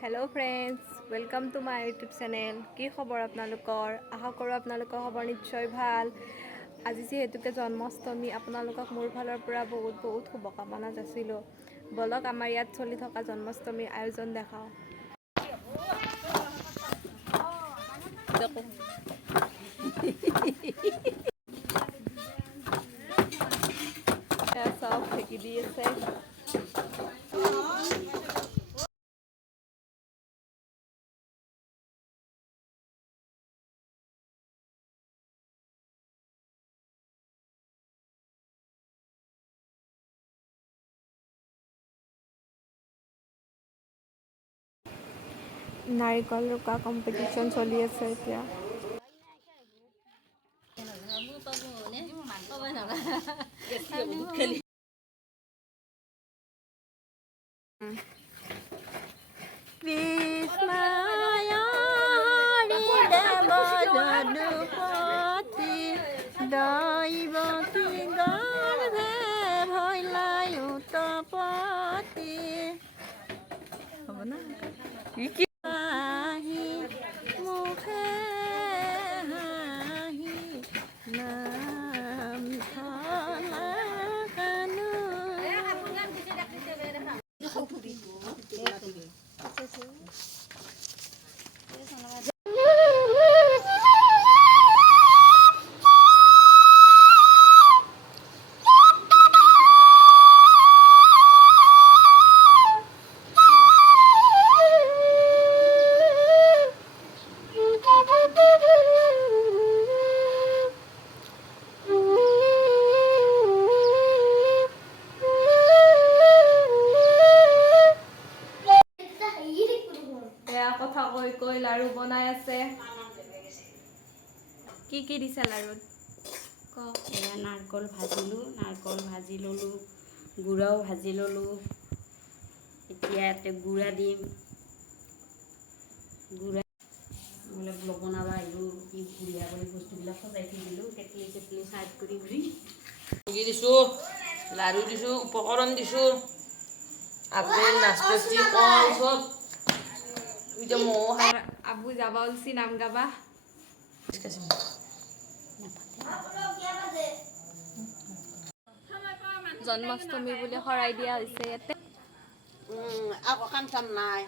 Hello' friends, welcome to my YouTube channel. কি খবৰ আপোনালোকৰ? আশা কৰোঁ আপোনালোকৰ খবৰ নিশ্চয় ভাল। আজি যিহেতুকে জন্মাষ্টমী, আপোনালোকক মোৰ ফালৰ পৰা বহুত বহুত শুভকামনা যাচিলোঁ। বলক আমাৰ ইয়াত চলি থকা জন্মাষ্টমীৰ আয়োজন দেখাওঁ। চব ঢেকি দি আছে। নাৰিকল ৰুকা কম্পিটিশ্যন চলি আছে এতিয়া। কৃষ্ণায় দেৱযদুপতি দৈৱকী গৰ্ভে ভৈলাই উৎপত্তি। হ'ব না? হাঁহি মুখে হাঁহি নাম ধলা কানু। কথা কৈ কৈ লাড়ু বনাই আছে। কি কি দিছে লাড়ুত? এয়া নাৰিকল ভাজি ল'লোঁ, গুড়াও ভাজি ল'লোঁ। এতিয়া ইয়াতে গুড়া দিম। গুড়া বনাব আহিলোঁ, কি বঢ়িয়া কৰি বস্তুবিলাক সজাই থৈ দিলোঁ। কেটলি চাইড কৰি দিছোঁ, লাড়ু দিছোঁ, উপকৰণ দিছোঁ, আপেল নাচপতি কল চব। এতিয়া ময়ো আবু যাবা ওলছি নাম গাবা। জন্মাষ্টমী বুলি শৰাই দিয়া হৈছে ইয়াতে। আকৌ কাম চাম নাই।